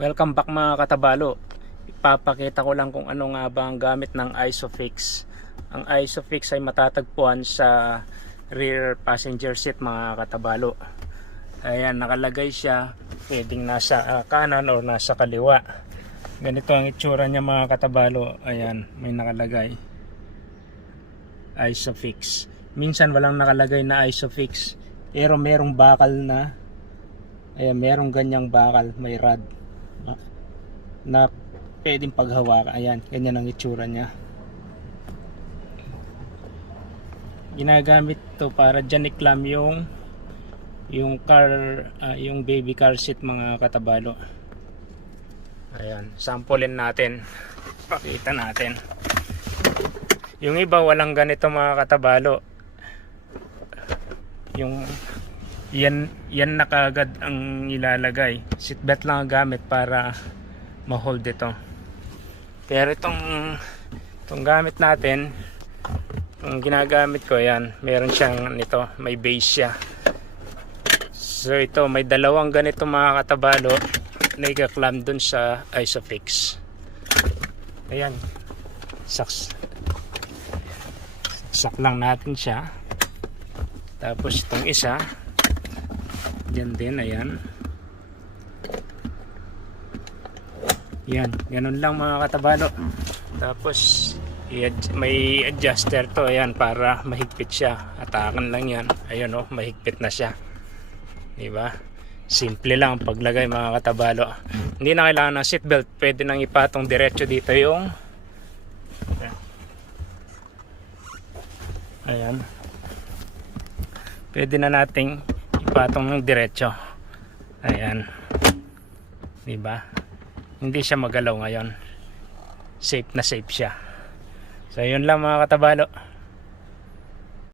Welcome back mga katabalo. Ipapakita ko lang kung ano nga ba ang gamit ng Isofix. Ang Isofix ay matatagpuan sa rear passenger seat mga katabalo. Ayan, nakalagay siya. Pwedeng nasa kanan o nasa kaliwa. Ganito ang itsura niya mga katabalo. Ayan, may nakalagay Isofix. Minsan walang nakalagay na Isofix, pero merong bakal na. Ayan, merong ganyang bakal, may rod na pwedeng paghawakan. Ayan, ganyan ang itsura niya. Ginagamit to para dyan iklam yung baby car seat mga katabalo. Ayan, sampulin natin, pakita natin. Yung iba walang ganito mga katabalo. Yung yan na kaagad ang ilalagay. Seatbelt lang ang gamit para ma-hold ito. Pero itong gamit natin, ang ginagamit ko, yan, meron siyang nito, may base siya. So ito, may dalawang ganito mga katabalo na ikaklam dun sa Isofix. Ayan, saksak lang natin siya. Tapos itong isa dyan din, ayan. Yan, ganun lang mga katabalo. Tapos may adjuster to, ayan, para mahigpit siya. Atakan lang yan. Ayun oh, mahigpit na siya. Diba? Simple lang ang paglagay mga katabalo. Hindi na kailangan ng seatbelt. Pwede nang ipatong diretso dito yung ayan. Pwede na nating ipatong ng diretso. Ayan. Diba? Hindi siya magalaw ngayon. Safe na safe siya. So yun lang mga katabalo.